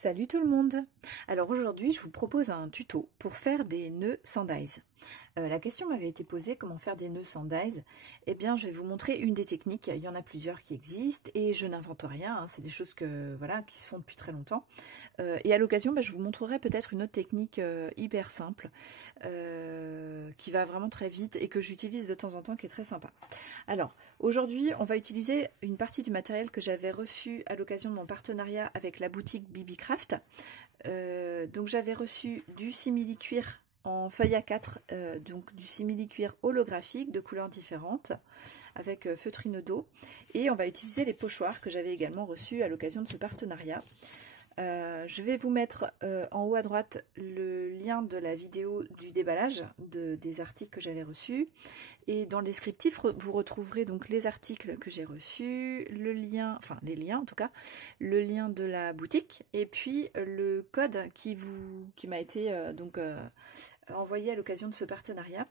Salut tout le monde! Alors aujourd'hui je vous propose un tuto pour faire des nœuds sans dies. La question m'avait été posée, comment faire des nœuds sans dies? Eh bien je vais vous montrer une des techniques, il y en a plusieurs qui existent et je n'invente rien, hein, c'est des choses voilà, qui se font depuis très longtemps. Et à l'occasion je vous montrerai peut-être une autre technique hyper simple qui va vraiment très vite et que j'utilise de temps en temps qui est très sympa. Alors aujourd'hui on va utiliser une partie du matériel que j'avais reçu à l'occasion de mon partenariat avec la boutique BB-Craft. Donc j'avais reçu du simili-cuir en feuille A4, donc du simili-cuir holographique de couleurs différentes avec feutrine d'eau, et on va utiliser les pochoirs que j'avais également reçus à l'occasion de ce partenariat. Je vais vous mettre en haut à droite le lien de la vidéo du déballage des articles que j'avais reçus, et dans le descriptif vous retrouverez donc les articles que j'ai reçus, le lien, enfin les liens en tout cas, le lien de la boutique et puis le code qui m'a été envoyé à l'occasion de ce partenariat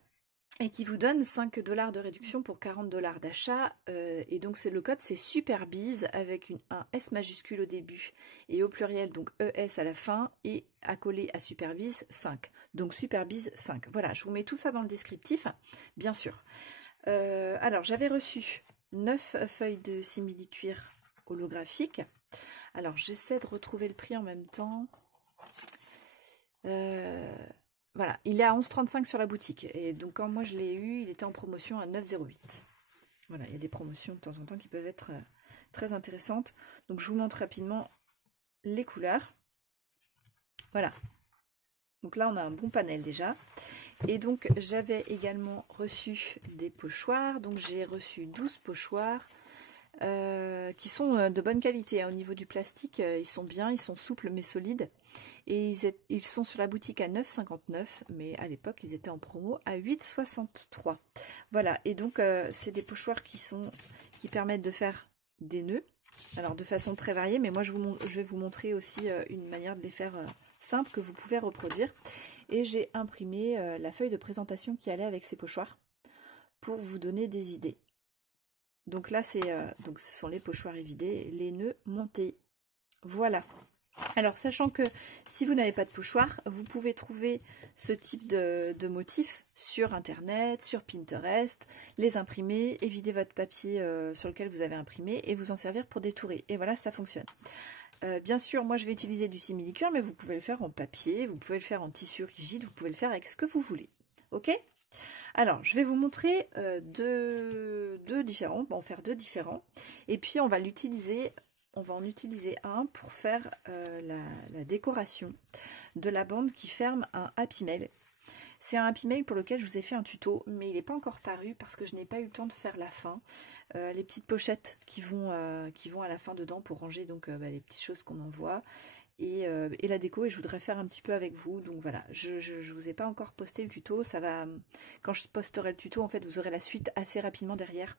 et qui vous donne 5 $ de réduction pour 40 $ d'achat. Et donc le code c'est SUPERBIZ avec un S majuscule au début et au pluriel, donc ES à la fin, et accolé à SUPERBIZ 5. Donc SUPERBIZ 5. Voilà, je vous mets tout ça dans le descriptif, bien sûr. Alors j'avais reçu 9 feuilles de simili-cuir holographique. Alors j'essaie de retrouver le prix en même temps. Voilà, il est à 11,35 sur la boutique. Et donc quand moi je l'ai eu, il était en promotion à 9,08. Voilà, il y a des promotions de temps en temps qui peuvent être très intéressantes. Donc je vous montre rapidement les couleurs. Voilà. Donc là on a un bon panel déjà. Et donc j'avais également reçu des pochoirs. Donc j'ai reçu 12 pochoirs. Qui sont de bonne qualité, hein. Au niveau du plastique, ils sont bien, ils sont souples mais solides. Et ils sont sur la boutique à 9,59, mais à l'époque ils étaient en promo à 8,63. Voilà, et donc c'est des pochoirs qui permettent de faire des nœuds, alors de façon très variée, mais moi je vais vous montrer aussi une manière de les faire simple que vous pouvez reproduire. Et j'ai imprimé la feuille de présentation qui allait avec ces pochoirs pour vous donner des idées. Donc là donc ce sont les pochoirs évidés, les nœuds montés. Voilà. Alors sachant que si vous n'avez pas de pochoir, vous pouvez trouver ce type de motifs sur internet, sur Pinterest, les imprimer et vider votre papier sur lequel vous avez imprimé et vous en servir pour détourer. Et voilà, ça fonctionne. Bien sûr, moi je vais utiliser du simili-cuir, mais vous pouvez le faire en papier, vous pouvez le faire en tissu rigide, vous pouvez le faire avec ce que vous voulez. Ok ? Alors, je vais vous montrer deux différents, on va en faire deux différents, et puis on va en utiliser un pour faire la décoration de la bande qui ferme un Happy Mail. C'est un Happy Mail pour lequel je vous ai fait un tuto, mais il n'est pas encore paru parce que je n'ai pas eu le temps de faire la fin. Les petites pochettes qui vont à la fin dedans pour ranger donc les petites choses qu'on envoie. Et la déco, et je voudrais faire un petit peu avec vous, donc voilà, je vous ai pas encore posté le tuto, ça va, quand je posterai le tuto, en fait, vous aurez la suite assez rapidement derrière,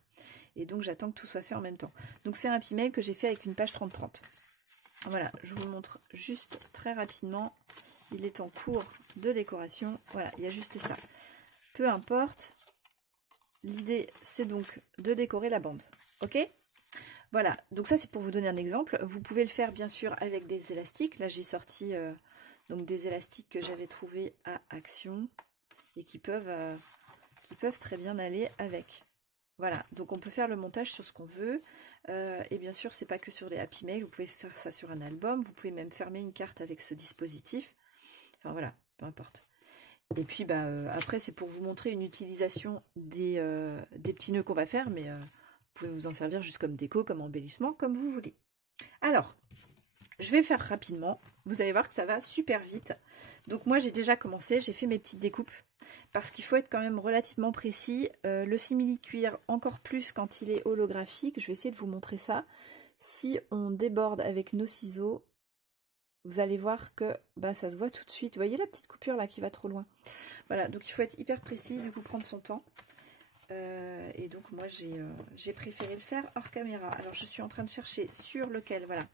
et donc j'attends que tout soit fait en même temps. Donc c'est un Happy Mail que j'ai fait avec une page 30-30. Voilà, je vous montre juste très rapidement, il est en cours de décoration, voilà, il y a juste ça. Peu importe, l'idée c'est donc de décorer la bande, ok ? Voilà, donc ça c'est pour vous donner un exemple. Vous pouvez le faire bien sûr avec des élastiques. Là j'ai sorti donc des élastiques que j'avais trouvés à Action et qui peuvent très bien aller avec. Voilà, donc on peut faire le montage sur ce qu'on veut. Et bien sûr c'est pas que sur les Happy Mail, vous pouvez faire ça sur un album. Vous pouvez même fermer une carte avec ce dispositif. Enfin voilà, peu importe. Et puis après c'est pour vous montrer une utilisation des petits nœuds qu'on va faire, mais vous pouvez vous en servir juste comme déco, comme embellissement, comme vous voulez. Alors, je vais faire rapidement. Vous allez voir que ça va super vite. Donc moi, j'ai déjà commencé. J'ai fait mes petites découpes. Parce qu'il faut être quand même relativement précis. Le simili-cuir, encore plus quand il est holographique. Je vais essayer de vous montrer ça. Si on déborde avec nos ciseaux, vous allez voir que ça se voit tout de suite. Vous voyez la petite coupure là qui va trop loin. Voilà, donc il faut être hyper précis, du coup prendre son temps. Et donc moi j'ai préféré le faire hors caméra. Alors je suis en train de chercher sur lequel, voilà,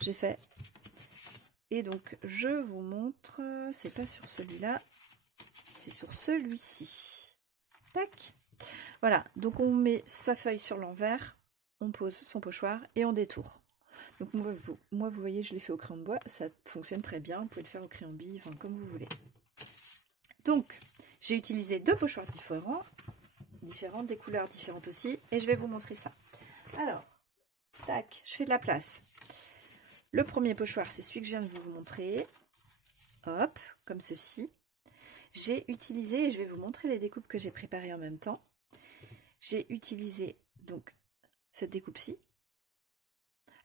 j'ai fait. Et donc je vous montre, c'est pas sur celui-là, c'est sur celui-ci. Tac. Voilà, donc on met sa feuille sur l'envers, on pose son pochoir et on détourne. Donc moi, vous voyez, je l'ai fait au crayon de bois, ça fonctionne très bien. Vous pouvez le faire au crayon bille, enfin comme vous voulez. Donc, j'ai utilisé 2 pochoirs différents, des couleurs différentes aussi, et je vais vous montrer ça. Alors, tac, je fais de la place. Le premier pochoir, c'est celui que je viens de vous montrer. Hop, comme ceci. J'ai utilisé, et je vais vous montrer les découpes que j'ai préparées en même temps. J'ai utilisé donc cette découpe-ci.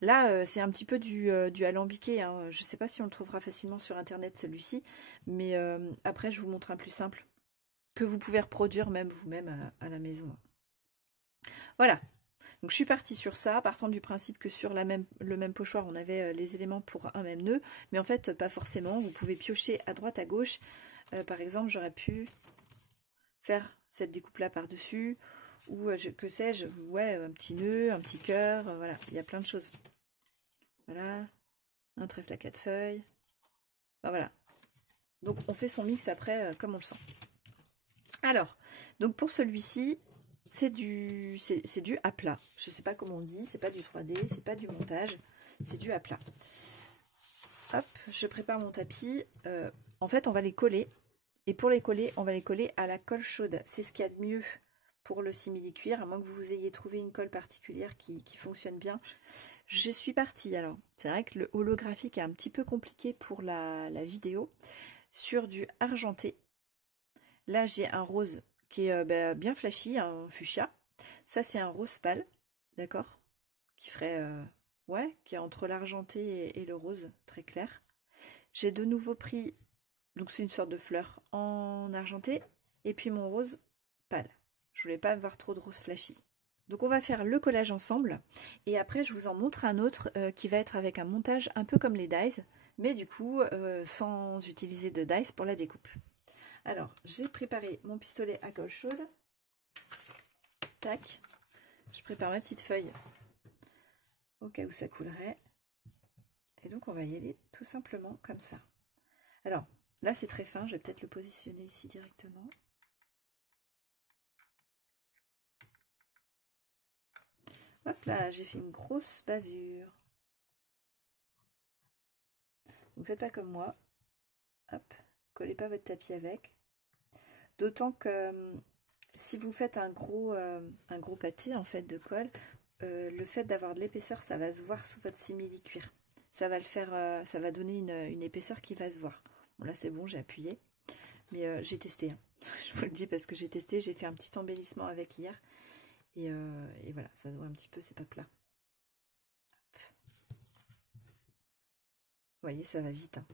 Là, c'est un petit peu du alambiqué, hein. Je ne sais pas si on le trouvera facilement sur internet celui-ci, mais après je vous montre un plus simple que vous pouvez reproduire même vous-même à la maison. Voilà. Donc je suis partie sur ça, partant du principe que sur le même pochoir, on avait les éléments pour un même nœud, mais en fait pas forcément, vous pouvez piocher à droite, à gauche. Par exemple, j'aurais pu faire cette découpe-là par-dessus, ou que sais-je, ouais, un petit nœud, un petit cœur, voilà, il y a plein de choses. Voilà, un trèfle à 4 feuilles, ben, voilà. Donc on fait son mix après comme on le sent. Alors, donc pour celui-ci, c'est du à plat. Je ne sais pas comment on dit, c'est pas du 3D, c'est pas du montage, c'est du à plat. Hop, je prépare mon tapis. En fait, on va les coller. Et pour les coller, on va les coller à la colle chaude. C'est ce qu'il y a de mieux pour le simili-cuir, à moins que vous ayez trouvé une colle particulière qui fonctionne bien. Je suis partie, alors, c'est vrai que le holographique est un petit peu compliqué pour la vidéo, sur du argenté. Là, j'ai un rose qui est bien flashy, un fuchsia. Ça, c'est un rose pâle, d'accord, qui ferait, ouais, qui est entre l'argenté et le rose, très clair. J'ai de nouveau pris, donc c'est une sorte de fleur en argenté, et puis mon rose pâle. Je voulais pas avoir trop de rose flashy. Donc on va faire le collage ensemble, et après je vous en montre un autre qui va être avec un montage un peu comme les dies, mais du coup sans utiliser de dies pour la découpe. Alors, j'ai préparé mon pistolet à colle chaude. Tac. Je prépare ma petite feuille au cas où ça coulerait. Et donc, on va y aller tout simplement comme ça. Alors, là, c'est très fin. Je vais peut-être le positionner ici directement. Hop là, j'ai fait une grosse bavure. Vous ne faites pas comme moi. Hop, collez pas votre tapis avec. D'autant que si vous faites un gros pâté en fait de colle, le fait d'avoir de l'épaisseur, ça va se voir sous votre simili-cuir. Ça va le faire, ça va donner une épaisseur qui va se voir. Bon là c'est bon, j'ai appuyé, mais j'ai testé. Hein. Je vous le dis parce que j'ai testé, j'ai fait un petit embellissement avec hier, et voilà, ça se voit un petit peu, c'est pas plat. Hop. Vous voyez, ça va vite. Hein.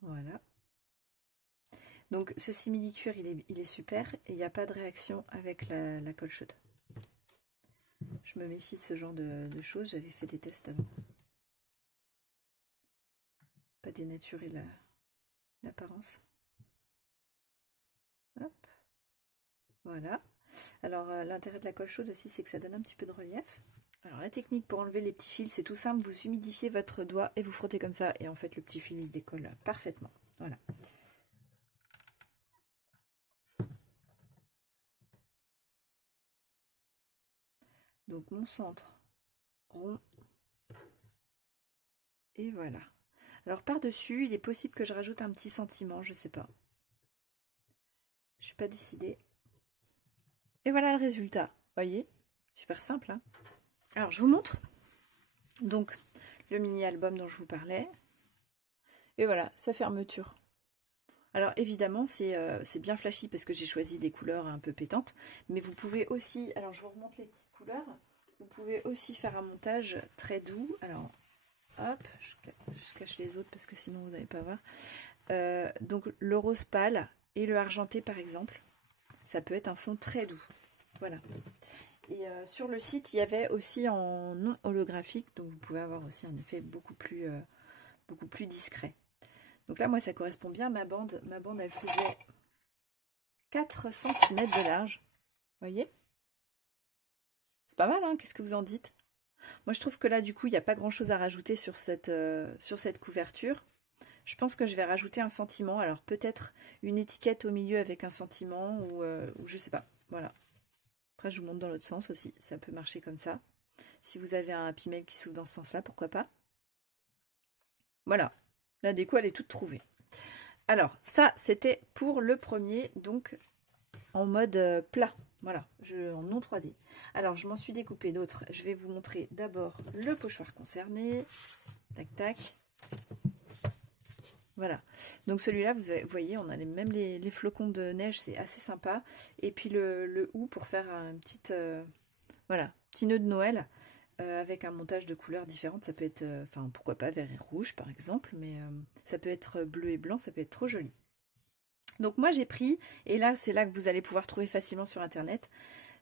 Voilà. Donc ce simili-cuir, il est super et il n'y a pas de réaction avec la colle chaude. Je me méfie de ce genre de choses, j'avais fait des tests avant. Pas dénaturer l'apparence. Hop. Voilà. Alors l'intérêt de la colle chaude aussi, c'est que ça donne un petit peu de relief. Alors la technique pour enlever les petits fils, c'est tout simple, vous humidifiez votre doigt et vous frottez comme ça, et en fait le petit fil il se décolle parfaitement. Voilà. Donc mon centre rond, et voilà. Alors par-dessus, il est possible que je rajoute un petit sentiment, je sais pas. Je suis pas décidée. Et voilà le résultat. Vous voyez, super simple. Hein. Alors je vous montre. Donc le mini-album dont je vous parlais. Et voilà, sa fermeture. Alors évidemment, c'est bien flashy parce que j'ai choisi des couleurs un peu pétantes. Mais vous pouvez aussi, alors je vous remonte les petites couleurs. Vous pouvez aussi faire un montage très doux. Alors, hop, je cache les autres parce que sinon vous n'allez pas voir. Donc le rose pâle et le argenté par exemple. Ça peut être un fond très doux. Voilà. Et sur le site, il y avait aussi en non holographique. Donc vous pouvez avoir aussi un effet beaucoup plus discret. Donc là, moi, ça correspond bien à ma bande. Ma bande, elle faisait 4 cm de large. Vous voyez? C'est pas mal, hein? Qu'est-ce que vous en dites? Moi, je trouve que là, du coup, il n'y a pas grand-chose à rajouter sur cette couverture. Je pense que je vais rajouter un sentiment. Alors peut-être une étiquette au milieu avec un sentiment ou je sais pas. Voilà. Après je vous montre dans l'autre sens aussi. Ça peut marcher comme ça. Si vous avez un Happy Mail qui s'ouvre dans ce sens-là, pourquoi pas. Voilà. La déco elle est toute trouvée. Alors ça c'était pour le premier, donc en mode plat. Voilà, en non 3D. Alors je m'en suis découpé d'autres. Je vais vous montrer d'abord le pochoir concerné. Tac tac. Voilà, donc celui-là, vous voyez, on a même les flocons de neige, c'est assez sympa. Et puis le hou pour faire un voilà, petit nœud de Noël avec un montage de couleurs différentes. Ça peut être, enfin pourquoi pas vert et rouge par exemple, mais ça peut être bleu et blanc, ça peut être trop joli. Donc moi j'ai pris, et là c'est là que vous allez pouvoir trouver facilement sur internet,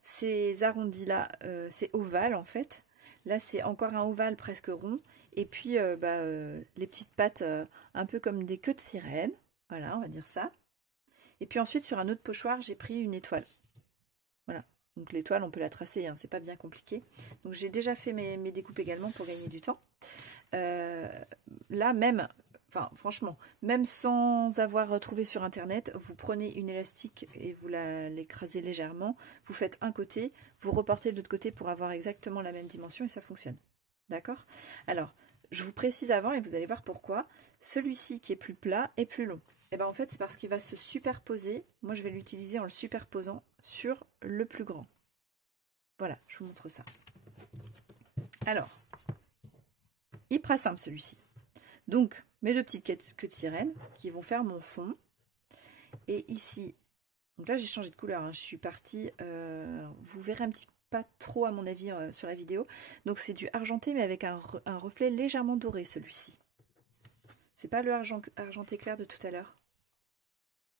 ces arrondis-là, c'est ovale en fait. Là, c'est encore un ovale presque rond. Et puis, les petites pattes, un peu comme des queues de sirène. Voilà, on va dire ça. Et puis ensuite, sur un autre pochoir, j'ai pris une étoile. Voilà. Donc l'étoile, on peut la tracer, hein, c'est pas bien compliqué. Donc j'ai déjà fait mes découpes également pour gagner du temps. Là, même... Enfin, franchement, même sans avoir trouvé sur internet, vous prenez une élastique et vous l'écrasez légèrement, vous faites un côté, vous reportez de l'autre côté pour avoir exactement la même dimension et ça fonctionne. D'accord? Alors, je vous précise avant et vous allez voir pourquoi. Celui-ci qui est plus plat est plus long. Et bien en fait, c'est parce qu'il va se superposer. Moi, je vais l'utiliser en le superposant sur le plus grand. Voilà, je vous montre ça. Alors, hyper simple celui-ci. Donc, mes deux petites queues de sirène qui vont faire mon fond. Et ici, donc là j'ai changé de couleur, hein. Je suis partie, vous verrez un petit pas trop à mon avis sur la vidéo. Donc c'est du argenté mais avec un reflet légèrement doré celui-ci. C'est pas le argenté clair de tout à l'heure.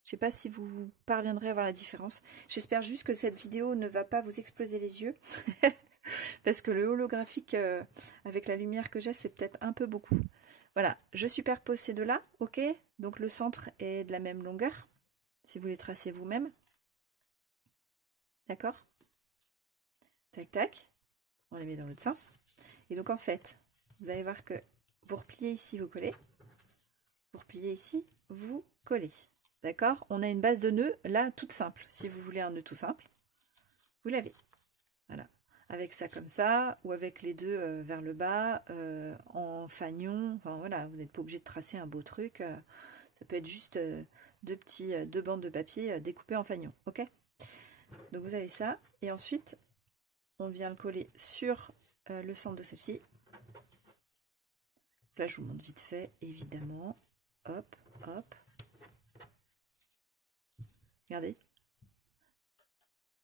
Je sais pas si vous parviendrez à voir la différence. J'espère juste que cette vidéo ne va pas vous exploser les yeux. Parce que le holographique avec la lumière que j'ai, c'est peut-être un peu beaucoup. Voilà, je superpose ces deux-là, ok? Donc le centre est de la même longueur, si vous les tracez vous-même. D'accord? Tac, tac. On les met dans l'autre sens. Et donc en fait, vous allez voir que vous repliez ici, vous collez. Vous repliez ici, vous collez. D'accord? On a une base de nœud, là, toute simple. Si vous voulez un nœud tout simple, vous l'avez. Voilà. Avec ça comme ça, ou avec les deux vers le bas, en fanion. Enfin voilà, vous n'êtes pas obligé de tracer un beau truc. Ça peut être juste deux bandes de papier découpées en fanion. Ok? Donc vous avez ça. Et ensuite, on vient le coller sur le centre de celle-ci. Là, je vous montre vite fait, évidemment. Hop, hop. Regardez.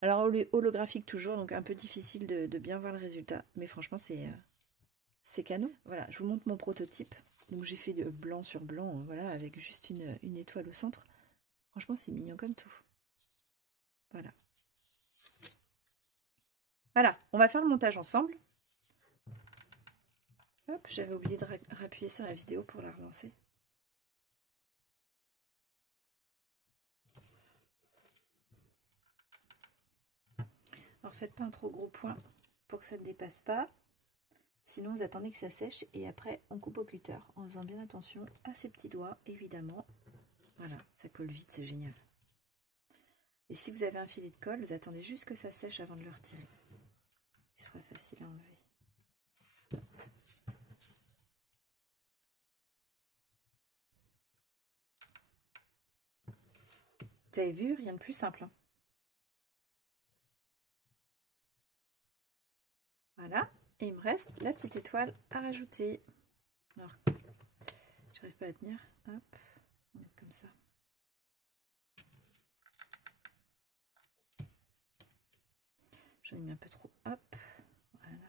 Alors holographique toujours, donc un peu difficile de bien voir le résultat. Mais franchement, c'est canon. Voilà, je vous montre mon prototype. Donc j'ai fait de blanc sur blanc, voilà, avec juste une étoile au centre. Franchement, c'est mignon comme tout. Voilà. Voilà, on va faire le montage ensemble. Hop, j'avais oublié de rappuyer sur la vidéo pour la relancer. Alors faites pas un trop gros point pour que ça ne dépasse pas. Sinon vous attendez que ça sèche et après on coupe au cutter en faisant bien attention à ses petits doigts évidemment. Voilà, ça colle vite, c'est génial. Et si vous avez un filet de colle, vous attendez juste que ça sèche avant de le retirer. Il sera facile à enlever. Vous avez vu, rien de plus simple. Hein. Voilà, et il me reste la petite étoile à rajouter. Alors, j'arrive pas à la tenir. Hop, on va mettre comme ça. J'en ai mis un peu trop. Hop, voilà.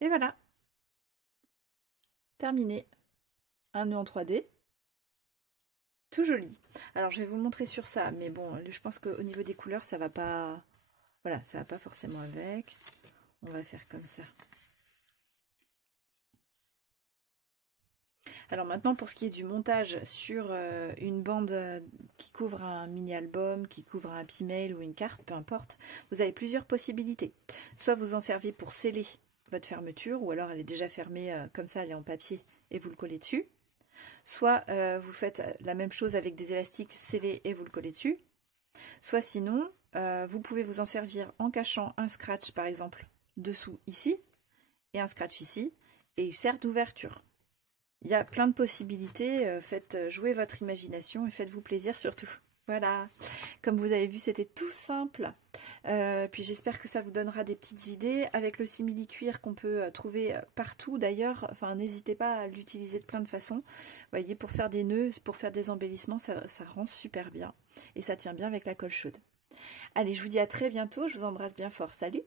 Et voilà. Terminé. Un nœud en 3D. Tout joli. Alors, je vais vous montrer sur ça, mais bon, je pense qu'au niveau des couleurs, ça va pas... Voilà, ça va pas forcément avec. On va faire comme ça. Alors maintenant, pour ce qui est du montage sur une bande qui couvre un mini-album, qui couvre un Happy Mail ou une carte, peu importe, vous avez plusieurs possibilités. Soit vous en servez pour sceller votre fermeture, ou alors elle est déjà fermée, comme ça elle est en papier et vous le collez dessus. Soit vous faites la même chose avec des élastiques scellés et vous le collez dessus. Soit sinon, vous pouvez vous en servir en cachant un scratch par exemple dessous ici et un scratch ici et il sert d'ouverture. Il y a plein de possibilités, faites jouer votre imagination et faites-vous plaisir surtout. Voilà, comme vous avez vu, c'était tout simple. Puis j'espère que ça vous donnera des petites idées. Avec le simili-cuir qu'on peut trouver partout d'ailleurs, enfin n'hésitez pas à l'utiliser de plein de façons. Vous voyez, pour faire des nœuds, pour faire des embellissements, ça rend super bien. Et ça tient bien avec la colle chaude. Allez, je vous dis à très bientôt, je vous embrasse bien fort. Salut!